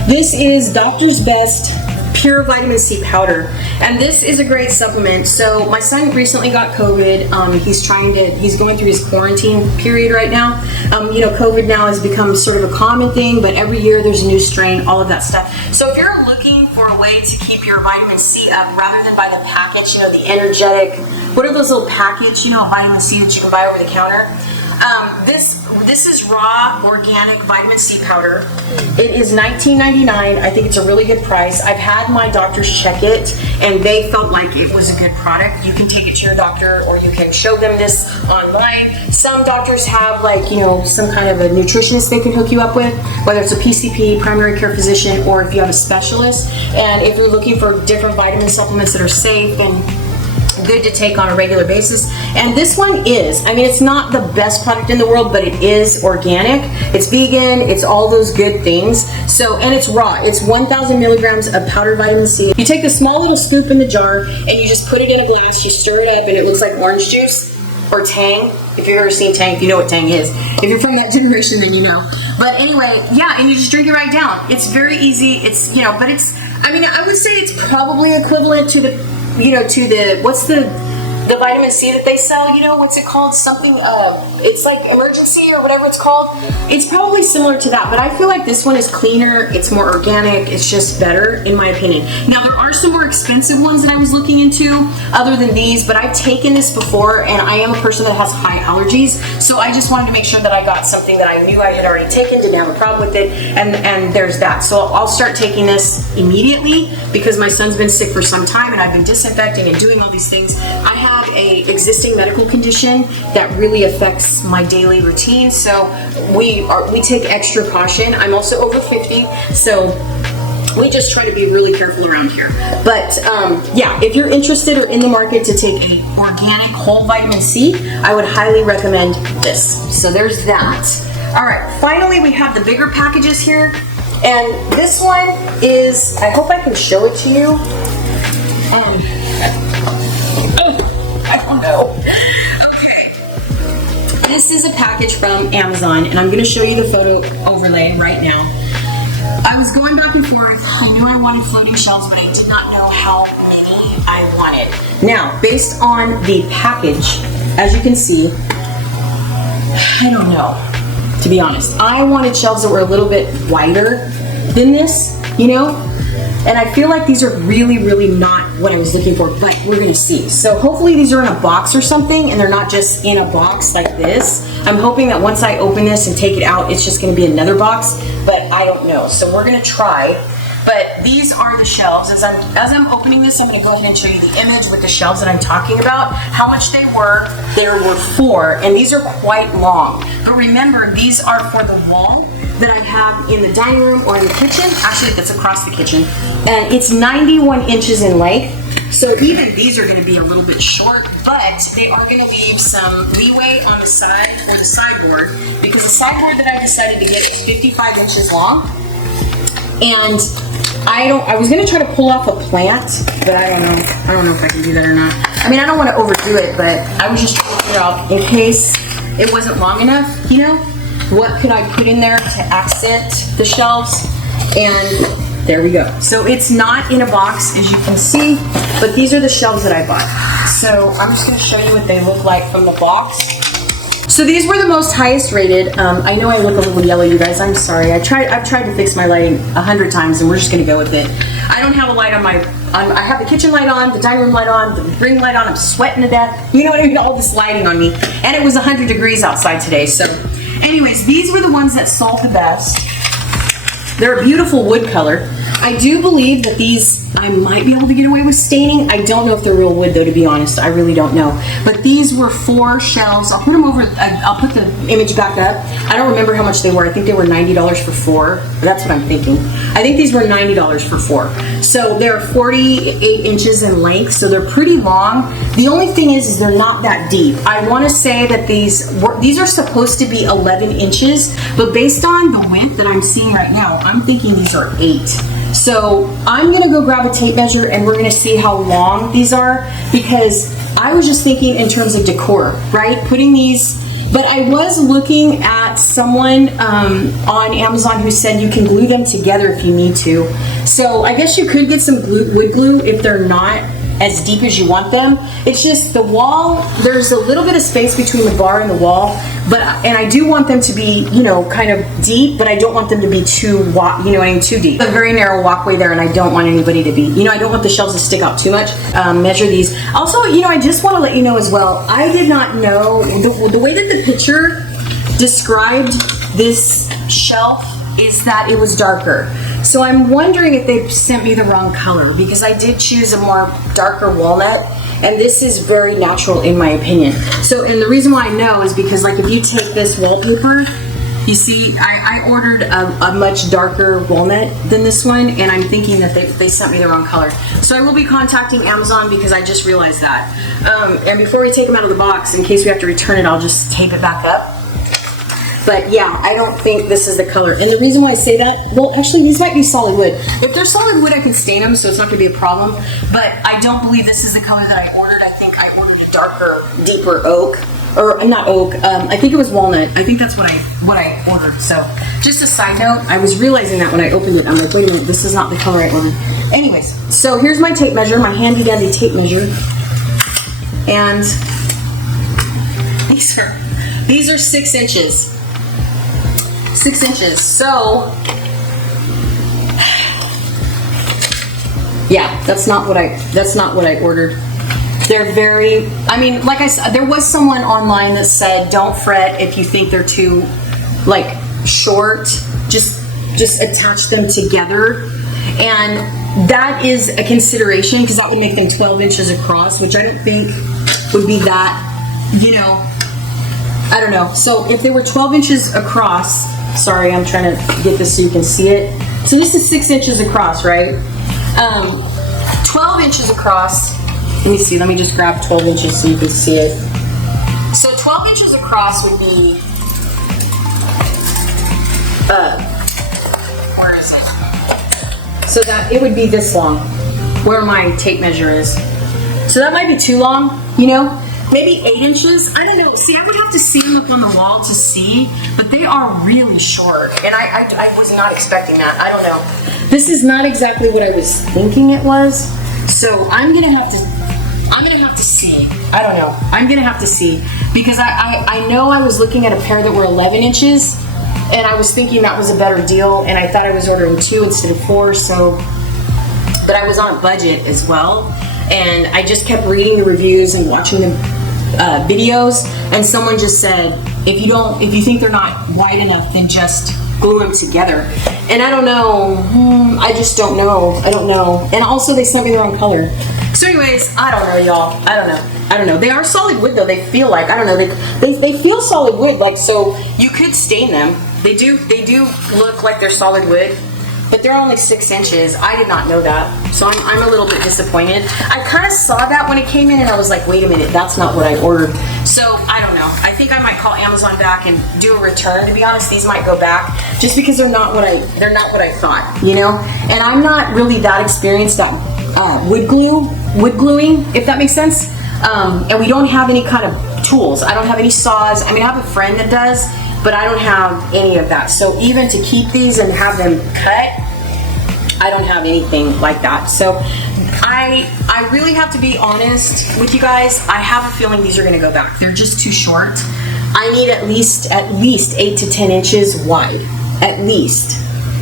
This is Doctor's Best Pure Vitamin C Powder, and this is a great supplement. So my son recently got COVID. He's going through his quarantine period right now. You know, COVID now has become sort of a common thing, but every year there's a new strain, all of that stuff. So if you're looking for a way to keep your vitamin C up rather than buy the package, you know, the energetic, what are those little packets, you know, vitamin C that you can buy over the counter? This is raw organic vitamin C powder. It is $19.99. I think it's a really good price. I've had my doctors check it, and they felt like it was a good product. You can take it to your doctor, or you can show them this online. Some doctors have, like, you know, some kind of a nutritionist they can hook you up with, whether it's a PCP, primary care physician, or if you have a specialist. And if you're looking for different vitamin supplements that are safe and good to take on a regular basis. And this one is, I mean, it's not the best product in the world, but it is organic, it's vegan, it's all those good things. So, and it's raw. It's 1,000 milligrams of powdered vitamin C. You take a small little scoop in the jar and you just put it in a glass, you stir it up, and it looks like orange juice or Tang. If you've ever seen Tang, you know what Tang is. If you're from that generation, then you know. But anyway, yeah, and you just drink it right down. It's very easy. It's, you know, but it's, I mean, I would say it's probably equivalent to the, you know, to the, what's the vitamin C that they sell, you know, what's it called? Something, it's like Emergency or whatever it's called. It's probably similar to that, but I feel like this one is cleaner, it's more organic, it's just better, in my opinion. Now, there are some more expensive ones that I was looking into other than these, but I've taken this before, and I am a person that has high allergies, so I just wanted to make sure that I got something that I knew I had already taken, didn't have a problem with it, and there's that. So I'll start taking this immediately, because my son's been sick for some time, and I've been disinfecting and doing all these things. I have a existing medical condition that really affects my daily routine, so we take extra caution. I'm also over 50, so we just try to be really careful around here. But yeah, if you're interested or in the market to take a organic whole vitamin C, I would highly recommend this. So there's that. All right, finally we have the bigger packages here, and this one is, I hope I can show it to you. I don't know. Okay. This is a package from Amazon, and I'm going to show you the photo overlay right now. I was going back and forth. I knew I wanted floating shelves, but I did not know how many I wanted. Now, based on the package, as you can see, I don't know, to be honest. I wanted shelves that were a little bit wider than this, you know? And I feel like these are really, really not what I was looking for, but we're gonna see. So hopefully these are in a box or something, and they're not just in a box like this. I'm hoping that once I open this and take it out, it's just gonna be another box, but I don't know. So we're gonna try. But these are the shelves. As I'm opening this, I'm gonna go ahead and show you the image with the shelves that I'm talking about, how much they were. There were 4, and these are quite long. But remember, these are for the wall that I have in the dining room or in the kitchen. Actually, that's across the kitchen. And it's 91 inches in length. So even these are gonna be a little bit short, but they are gonna leave some leeway on the side or the sideboard, because the sideboard that I decided to get is 55 inches long. And I was gonna try to pull off a plant, but I don't know if I can do that or not. I mean, I don't wanna overdo it, but I was just trying to figure out, in case it wasn't long enough, you know, what could I put in there to accent the shelves? And there we go. So it's not in a box, as you can see, but these are the shelves that I bought. So I'm just gonna show you what they look like from the box. So these were the most highest rated. I know I look a little yellow, you guys, I'm sorry. I've tried to fix my lighting 100 times and we're just gonna go with it. I don't have a light on I have the kitchen light on, the dining room light on, the ring light on, I'm sweating to death. You know what I mean, all this lighting on me. And it was 100 degrees outside today, so. Anyways, these were the ones that sold the best. They're a beautiful wood color. I do believe that these, I might be able to get away with staining. I don't know if they're real wood though, to be honest. I really don't know. But these were 4 shelves. I'll put them over, I'll put the image back up. I don't remember how much they were. I think they were $90 for 4. That's what I'm thinking. I think these were $90 for 4. So they're 48 inches in length, so they're pretty long. The only thing is they're not that deep. I want to say that these are supposed to be 11 inches, but based on the width that I'm seeing right now, I'm thinking these are 8. So I'm gonna go grab a tape measure and we're gonna see how long these are, because I was just thinking in terms of decor, right? Putting these, but I was looking at someone on Amazon who said you can glue them together if you need to. So I guess you could get some wood glue if they're not as deep as you want them. It's just the wall, there's a little bit of space between the bar and the wall, and I do want them to be, you know, kind of deep, but I don't want them to be too deep. A very narrow walkway there, and I don't want anybody to be, you know, I don't want the shelves to stick out too much. Measure these. Also, you know, I just want to let you know as well, I did not know, the way that the picture described this shelf is that it was darker. So I'm wondering if they sent me the wrong color, because I did choose a more darker walnut, and this is very natural in my opinion. So, and the reason why I know is because, like, if you take this wallpaper, you see, I ordered a much darker walnut than this one, and I'm thinking that they sent me the wrong color. So I will be contacting Amazon, because I just realized that. And before we take them out of the box, in case we have to return it, I'll just tape it back up. But yeah, I don't think this is the color. And the reason why I say that, well, actually, these might be solid wood. If they're solid wood, I can stain them, so it's not gonna be a problem. But I don't believe this is the color that I ordered. I think I ordered a darker, deeper oak, or not oak, I think it was walnut. I think that's what I ordered. So just a side note, I was realizing that when I opened it, I'm like, wait a minute, this is not the color I ordered. Anyways, so here's my tape measure, my handy dandy tape measure. And these are 6 inches. 6 inches. So yeah, that's not what I ordered. They're very, I mean, like I said, there was someone online that said, don't fret if you think they're too, like, short, just attach them together. And that is a consideration, because that would make them 12 inches across, which I don't think would be that, you know, I don't know. So if they were 12 inches across, sorry, I'm trying to get this so you can see it. So this is 6 inches across, right? 12 inches across. Let me see, let me just grab 12 inches so you can see it. So 12 inches across would be, where is it? So that, it would be this long, where my tape measure is. So that might be too long, you know? Maybe 8 inches, I don't know. See, I would have to see them up on the wall to see, but they are really short, and I was not expecting that. I don't know. This is not exactly what I was thinking it was, so I'm gonna have to see. I don't know. I'm gonna have to see, because I know I was looking at a pair that were 11 inches, and I was thinking that was a better deal, and I thought I was ordering 2 instead of 4, so, but I was on a budget as well, and I just kept reading the reviews and watching the videos, and someone just said, if you think they're not wide enough, then just glue them together. And I don't know, I just don't know. I don't know. And also they sent me the wrong color. So anyways, I don't know, y'all. I don't know. They are solid wood though. They feel like, I don't know, they feel solid wood, like, so you could stain them. They do look like they're solid wood. but they're only 6 inches. I did not know that, so I'm a little bit disappointed. I kind of saw that when it came in, and I was like, wait a minute, that's not what I ordered. So I don't know. I think I might call Amazon back and do a return. To be honest, these might go back just because they're not what I thought, you know. And I'm not really that experienced at wood gluing, if that makes sense. And we don't have any kind of tools. I don't have any saws. I mean, I have a friend that does, but I don't have any of that. So even to keep these and have them cut, I don't have anything like that. So I really have to be honest with you guys. I have a feeling these are gonna go back. They're just too short. I need at least 8 to 10 inches wide, at least.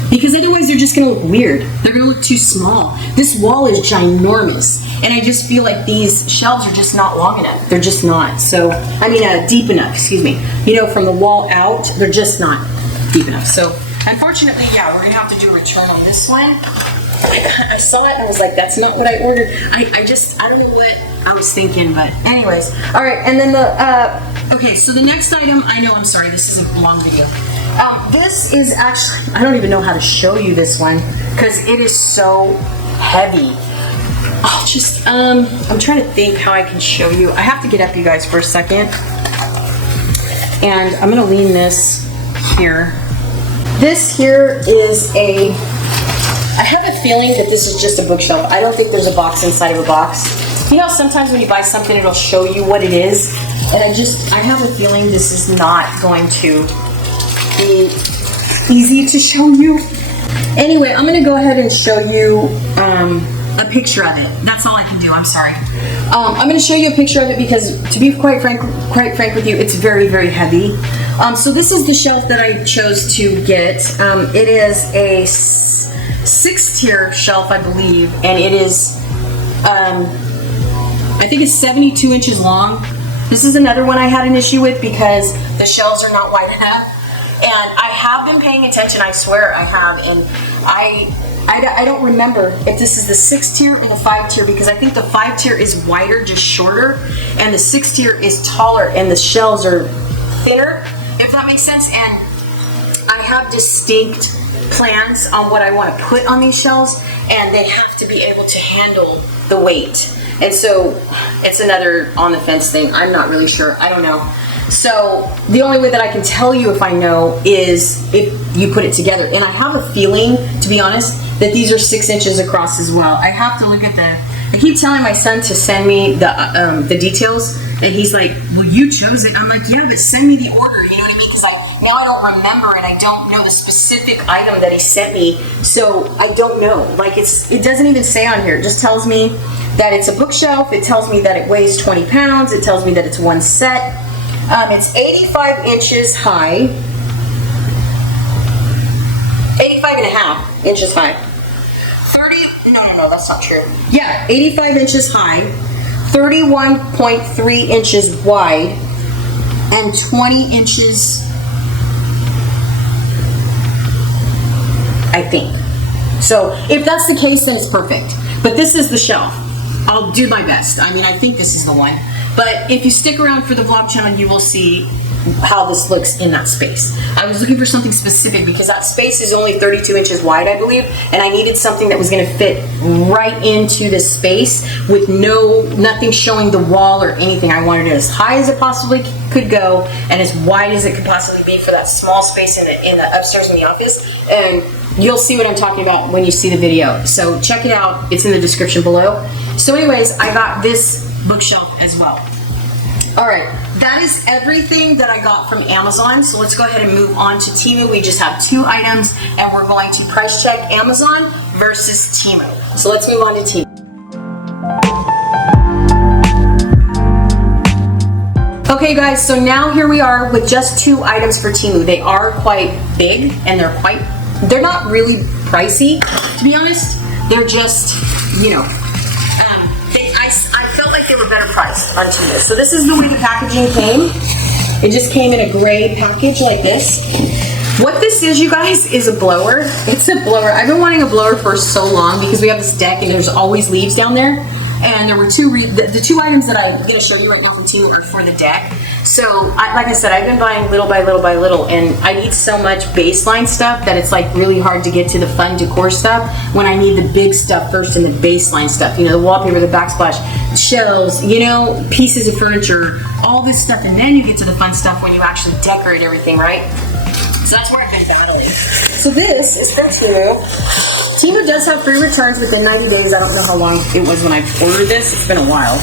Because otherwise they're just gonna look weird. They're gonna look too small. This wall is ginormous. And I just feel like these shelves are just not long enough. They're just not. So, I mean, deep enough, excuse me. You know, from the wall out, they're just not deep enough. So, unfortunately, yeah, we're gonna have to do a return on this one. I saw it and I was like, that's not what I ordered. I don't know what I was thinking, but anyways. All right, and then okay, so the next item, I'm sorry, this is a long video. This is actually, I don't even know how to show you this one because it is so heavy. I'm trying to think how I can show you. I have to get up, you guys, for a second. And I'm gonna lean this here. This here is I have a feeling that this is just a bookshelf. I don't think there's a box inside of a box. You know, sometimes when you buy something, it'll show you what it is. And I have a feeling this is not going to be easy to show you. Anyway, I'm gonna go ahead and show you a picture of it. That's all I can do, I'm sorry. I'm gonna show you a picture of it because, to be quite frank with you, it's very, very heavy. So this is the shelf that I chose to get. It is a 6-tier shelf, I believe, and it is, I think it's 72 inches long. This is another one I had an issue with because the shelves are not wide enough. And I have been paying attention, I swear I have, and I don't remember if this is the 6-tier or the 5-tier because I think the 5-tier is wider, just shorter, and the 6-tier is taller and the shelves are thinner, if that makes sense. And I have distinct plans on what I want to put on these shelves, and they have to be able to handle the weight. And so it's another on the fence thing. I'm not really sure. I don't know. So the only way that I can tell you if I know is if you put it together. And I have a feeling, to be honest, that these are 6 inches across as well. I have to look at I keep telling my son to send me the details, and he's like, well, you chose it. I'm like, yeah, but send me the order, you know what I mean? Because now I don't remember and I don't know the specific item that he sent me, so I don't know. Like, it doesn't even say on here. It just tells me that it's a bookshelf. It tells me that it weighs 20 pounds. It tells me that it's one set. It's 85 inches high. 85 and a half inches high. No, that's not true. Yeah, 85 inches high, 31.3 inches wide, and 20 inches, I think. So if that's the case, then it's perfect. But this is the shelf. I'll do my best. I mean, I think this is the one. But if you stick around for the vlog channel, you will see how this looks in that space. I was looking for something specific because that space is only 32 inches wide, I believe, and I needed something that was going to fit right into the space with nothing showing the wall or anything. I wanted it as high as it possibly could go and as wide as it could possibly be for that small space in the upstairs in the office. And you'll see what I'm talking about when you see the video. So check it out. It's in the description below. So anyways, I got this bookshelf as well. All right, that is everything that I got from Amazon. So let's go ahead and move on to TEMU. We just have 2 items and we're going to price check Amazon versus TEMU. So let's move on to TEMU. Okay guys, so now here we are with just 2 items for TEMU. They are quite big and they're not really pricey, to be honest. They're just, you know, I felt like they were better priced on TEMU. So this is the way the packaging came. It just came in a gray package like this. What this is, you guys, is a blower. It's a blower. I've been wanting a blower for so long because we have this deck and there's always leaves down there. And there were the two items that I'm going to show you right now from Temu are for the deck. So, like I said, I've been buying little by little by little, and I need so much baseline stuff that it's like really hard to get to the fun decor stuff when I need the big stuff first and the baseline stuff. You know, the wallpaper, the backsplash, shelves, you know, pieces of furniture, all this stuff, and then you get to the fun stuff when you actually decorate everything, right? So that's where I've been battling. So this is from Temu. Temu does have free returns within 90 days. I don't know how long it was when I ordered this. It's been a while,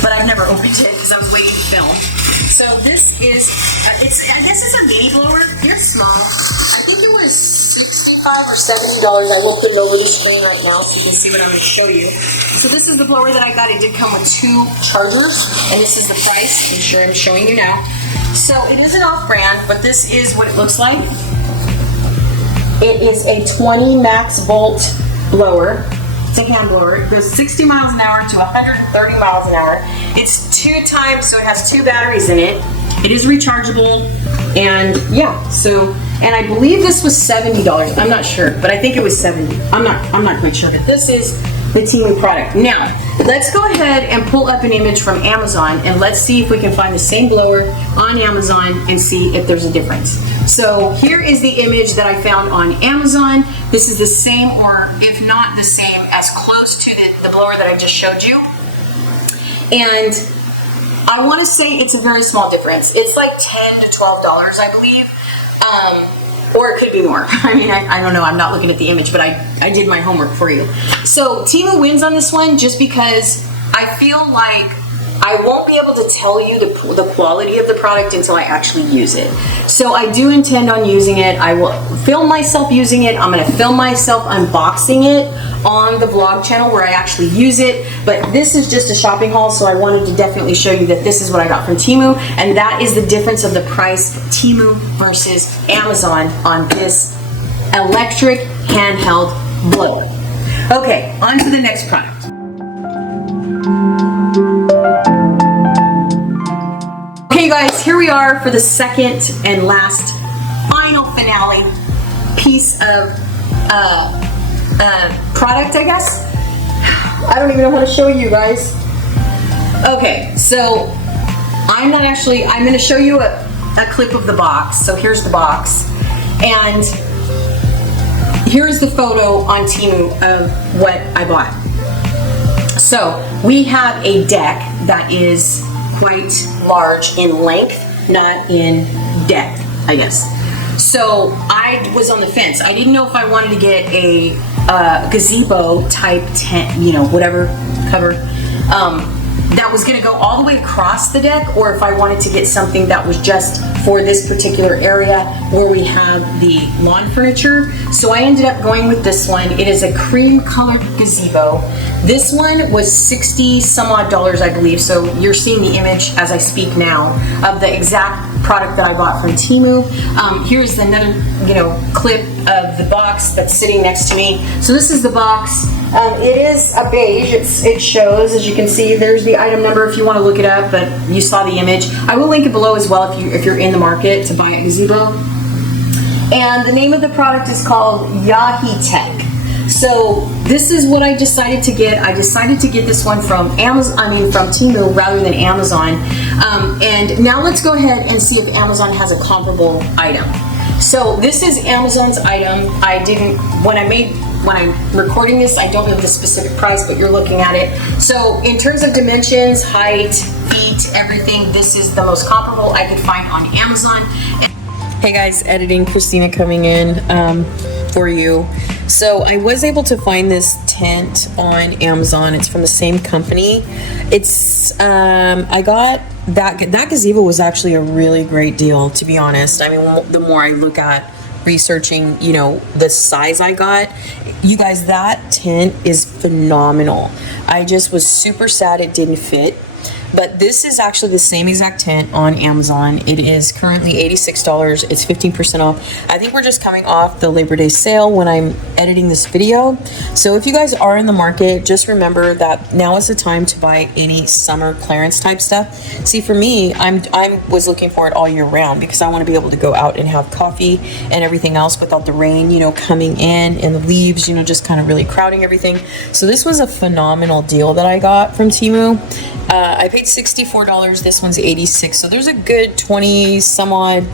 but I've never opened it because I was waiting to film. So this is, I guess it's a mini blower. It's small. I think it was $65 or $70. I will put it over the screen right now so you can see what I'm going to show you. So this is the blower that I got. It did come with 2 chargers, and this is the price. I'm sure I'm showing you now. So it is an off-brand, but this is what it looks like. It is a 20 max volt blower. It's a hand blower. It goes 60 miles an hour to 130 miles an hour. It's 2 times, so it has 2 batteries in it. It is rechargeable, and yeah, so, and I believe this was $70. I'm not sure, but I think it was 70. I'm not quite sure, but this is the Temu product. Now, let's go ahead and pull up an image from Amazon, and let's see if we can find the same blower on Amazon and see if there's a difference. So here is the image that I found on Amazon. This is the same, or if not the same, as close to the blower that I just showed you. And I want to say it's a very small difference. It's like $10 to $12, I believe. Or it could be more. I mean, I don't know. I'm not looking at the image, but I did my homework for you. So Temu wins on this one just because I feel like I won't be able to tell you the quality of the product until I actually use it. So I do intend on using it. I will film myself using it. I'm going to film myself unboxing it on the vlog channel where I actually use it. But this is just a shopping haul, so I wanted to definitely show you that this is what I got from Temu, and that is the difference of the price Temu versus Amazon on this electric handheld blower. Okay, on to the next product. Okay guys, here we are for the second and last final finale piece of product, I guess. I don't even know how to show you guys. Okay, so I'm going to show you a clip of the box. So here's the box, and here's the photo on Temu of what I bought. So we have a deck that is quite large in length, not in depth, I guess. So I was on the fence. I didn't know if I wanted to get a gazebo type tent, you know, whatever cover, that was going to go all the way across the deck, or if I wanted to get something that was just for this particular area where we have the lawn furniture. So I ended up going with this one. It is a cream colored gazebo. This one was 60 some odd dollars, I believe. So you're seeing the image as I speak now of the exact product that I bought from Temu. Here's another, you know, clip of the box that's sitting next to me. So this is the box. It is a beige. It shows, as you can see, there's the item number if you want to look it up, but you saw the image. I will link it below as well if you're in the market to buy a gazebo. And the name of the product is called Yahi Tech. So this is what I decided to get. I decided to get this one from from Temu rather than Amazon. And now let's go ahead and see if Amazon has a comparable item. So this is Amazon's item. When I'm recording this, I don't know the specific price, but you're looking at it. So in terms of dimensions, height, feet, everything, this is the most comparable I could find on Amazon. Hey guys, editing, Christina coming in for you. So I was able to find this tent on Amazon. It's from the same company. It's I got that gazebo was actually a really great deal, to be honest. I mean, the more I look at researching, you know, the size I got, you guys, that tent is phenomenal. I just was super sad it didn't fit. But this is actually the same exact tent on Amazon. It is currently $86. It's 15% off. I think we're just coming off the Labor Day sale when I'm editing this video. So if you guys are in the market, just remember that now is the time to buy any summer clearance type stuff. See, for me, I was looking for it all year round because I want to be able to go out and have coffee and everything else without the rain, you know, coming in and the leaves, you know, just kind of really crowding everything. So this was a phenomenal deal that I got from TEMU. I paid $64. This one's $86. So there's a good 20 some odd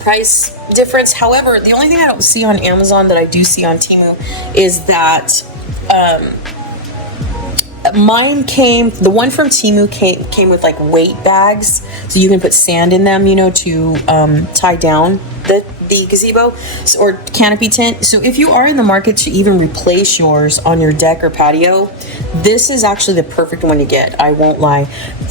price difference. However, the only thing I don't see on Amazon that I do see on TEMU is that the one from TEMU came with like weight bags, so you can put sand in them, you know, to tie down the gazebo or canopy tent. So if you are in the market to even replace yours on your deck or patio, this is actually the perfect one to get. I won't lie.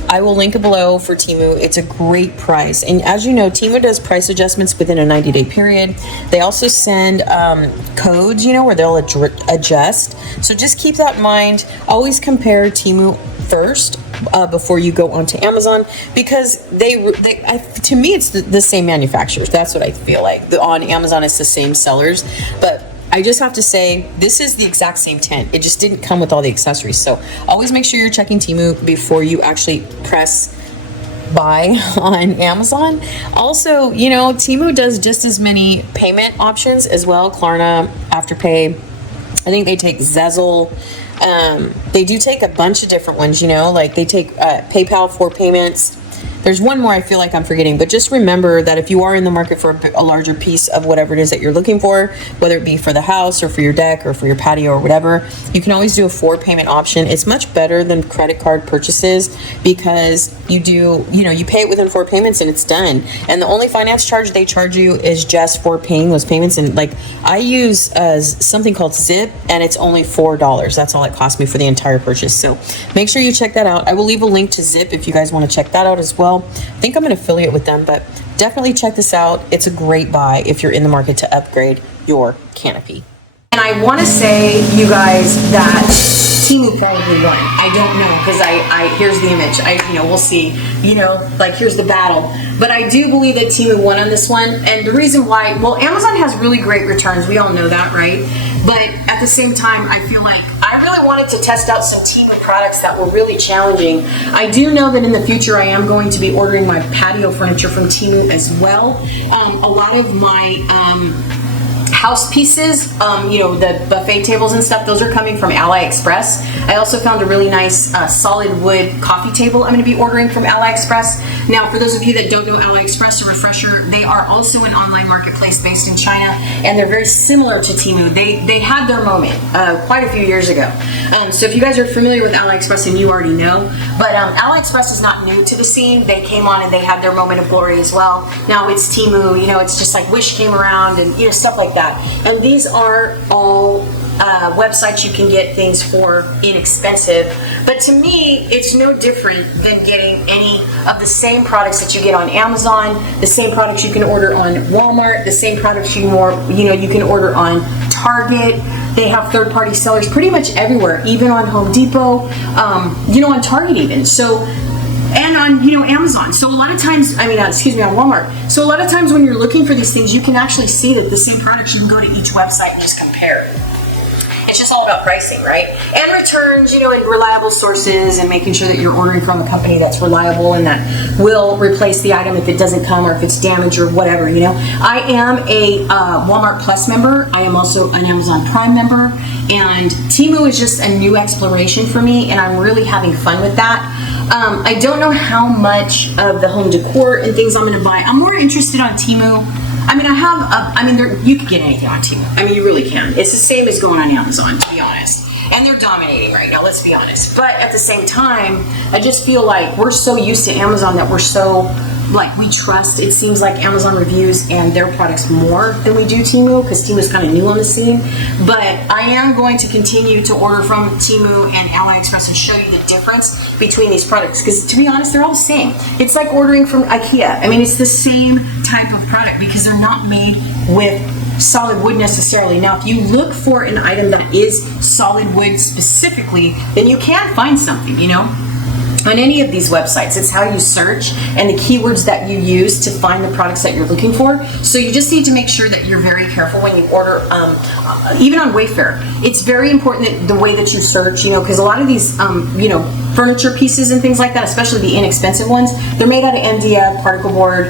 I will link it below for TEMU. It's a great price. And as you know, TEMU does price adjustments within a 90-day period. They also send codes, you know, where they'll adjust. So just keep that in mind. Always compare TEMU first before you go onto Amazon, because to me it's the same manufacturers. That's what I feel like. On Amazon it's the same sellers, but I just have to say this is the exact same tent. It just didn't come with all the accessories. So always make sure you're checking TEMU before you actually press buy on Amazon. Also, you know, TEMU does just as many payment options as well. Klarna, Afterpay. I think they take Zezzle. They do take a bunch of different ones, you know, like they take PayPal for payments. There's one more I feel like I'm forgetting, but just remember that if you are in the market for a larger piece of whatever it is that you're looking for, whether it be for the house or for your deck or for your patio or whatever, you can always do a 4 payment option. It's much better than credit card purchases because you pay it within 4 payments and it's done. And the only finance charge they charge you is just for paying those payments. And like I use something called Zip, and it's only $4. That's all it cost me for the entire purchase. So make sure you check that out. I will leave a link to Zip if you guys want to check that out as well. I think I'm an affiliate with them, but definitely check this out. It's a great buy if you're in the market to upgrade your canopy. And I want to say, you guys, that TEMU probably won. I don't know, because here's the image. We'll see. Like here's the battle. But I do believe that TEMU won on this one. And the reason why, well, Amazon has really great returns. We all know that, right? But at the same time, I feel like I really wanted to test out some TEMU products that were really challenging. I do know that in the future, I am going to be ordering my patio furniture from TEMU as well. A lot of my house pieces, the buffet tables and stuff, those are coming from AliExpress. I also found a really nice solid wood coffee table I'm going to be ordering from AliExpress. Now, for those of you that don't know AliExpress, a refresher, they are also an online marketplace based in China, and they're very similar to TEMU. They had their moment quite a few years ago. So if you guys are familiar with AliExpress, and you already know, but AliExpress is not new to the scene. They came on and they had their moment of glory as well. Now it's TEMU, it's just like Wish came around and stuff like that. And these are all websites you can get things for inexpensive. But to me, it's no different than getting any of the same products that you get on Amazon, the same products you can order on Walmart, the same products you can order on Target. They have third-party sellers pretty much everywhere, even on Home Depot, on Target even. So, and on, Amazon. So a lot of times, on Walmart. So a lot of times when you're looking for these things, you can actually see that the same products, you can go to each website and just compare. It's just all about pricing, right? And returns, and reliable sources, and making sure that you're ordering from a company that's reliable and that will replace the item if it doesn't come or if it's damaged or whatever, I am a Walmart Plus member. I am also an Amazon Prime member. And TEMU is just a new exploration for me, and I'm really having fun with that. I don't know how much of the home decor and things I'm going to buy. I'm more interested on TEMU. You could get anything on TEMU. You really can. It's the same as going on Amazon, to be honest. And they're dominating right now, let's be honest. But at the same time, I just feel like we're so used to Amazon that we're so, we trust, it seems like, Amazon reviews and their products more than we do TEMU, because TEMU is kind of new on the scene. But I am going to continue to order from TEMU and AliExpress and show you the difference between these products, because to be honest, they're all the same. It's like ordering from IKEA. It's the same type of product because they're not made with solid wood necessarily. Now, if you look for an item that is solid wood specifically, then you can find something, on any of these websites. It's how you search and the keywords that you use to find the products that you're looking for. So you just need to make sure that you're very careful when you order, even on Wayfair. It's very important that the way that you search, because a lot of these, furniture pieces and things like that, especially the inexpensive ones, they're made out of MDF, particle board.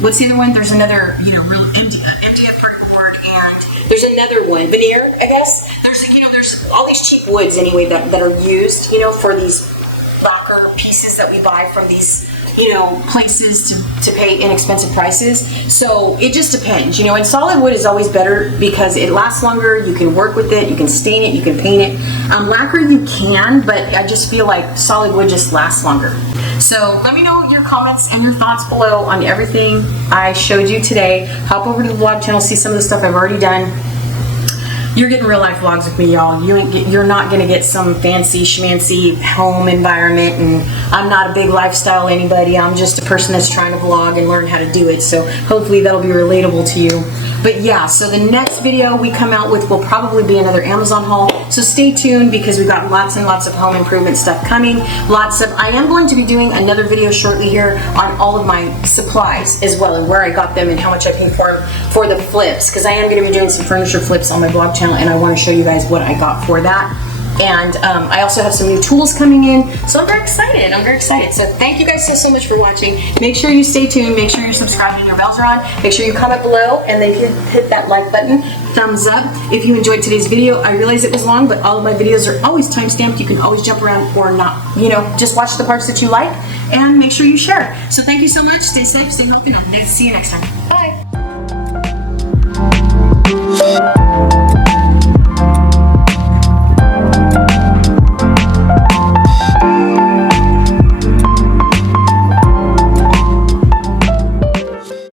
What's the other one? There's another, real MDF particle board, and there's another one, veneer, I guess. There's all these cheap woods anyway that are used, for these lacquer pieces that we buy from these, places to pay inexpensive prices. So it just depends, and solid wood is always better because it lasts longer. You can work with it, you can stain it, you can paint it. Lacquer you can, but I just feel like solid wood just lasts longer. So let me know your comments and your thoughts below on everything I showed you today. Hop over to the vlog channel, see some of the stuff I've already done. You're getting real life vlogs with me, y'all. You're not gonna get some fancy schmancy home environment, and I'm not a big lifestyle anybody. I'm just a person that's trying to vlog and learn how to do it. So hopefully that'll be relatable to you. But yeah, so the next video we come out with will probably be another Amazon haul. So stay tuned because we've got lots and lots of home improvement stuff coming. I am going to be doing another video shortly here on all of my supplies as well, and where I got them and how much I paid for them for the flips, because I am going to be doing some furniture flips on my blog channel, and I want to show you guys what I got for that. And I also have some new tools coming in, so I'm very excited. So thank you guys so much for watching. Make sure you stay tuned. Make sure you're subscribed and your bells are on. Make sure you comment below and then hit that like button. Thumbs up if you enjoyed today's video. I realize it was long, but all of my videos are always time-stamped. You can always jump around or not. Just watch the parts that you like and make sure you share. So thank you so much. Stay safe, stay healthy, and I'll see you next time.